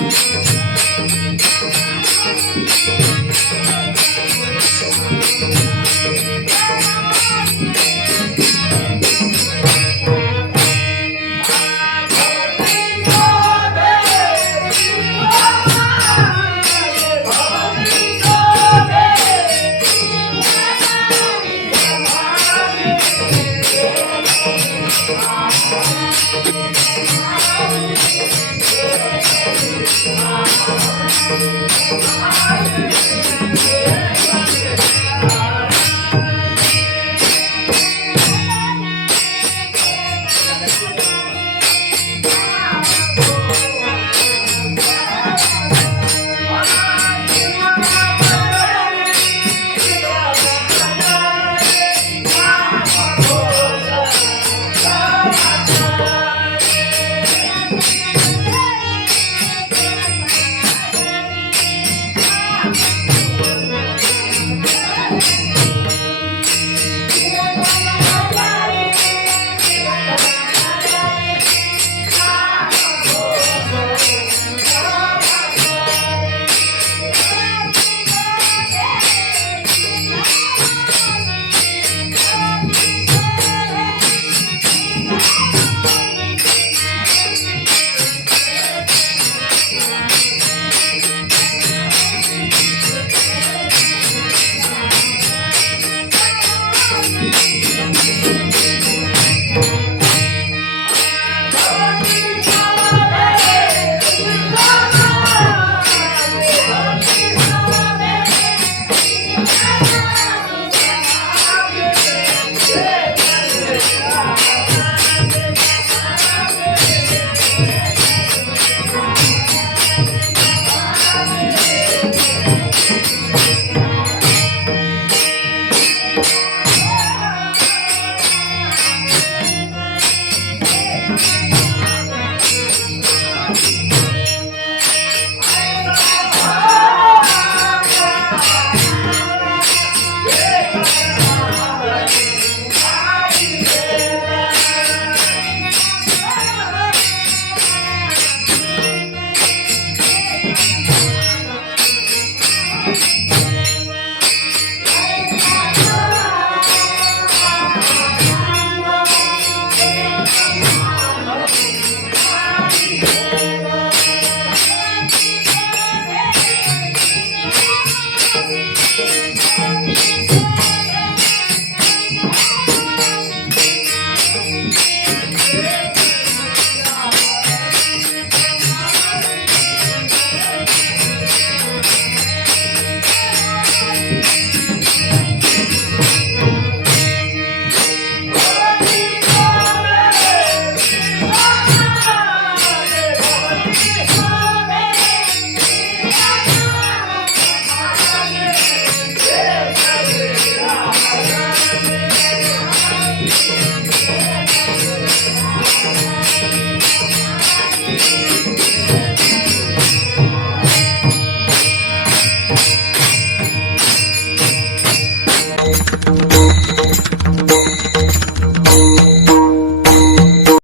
Thank you. Thank Thank you.